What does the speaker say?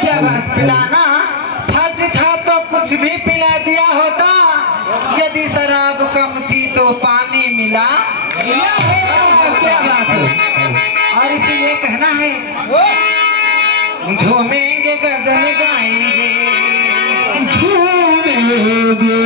क्या बात, पिलाना फर्ज था तो कुछ भी पिला दिया होता, यदि शराब कम थी तो पानी मिला। क्या बात है। और इसीलिए कहना है, झूमेंगे गजल गाएंगे, झूमेंगे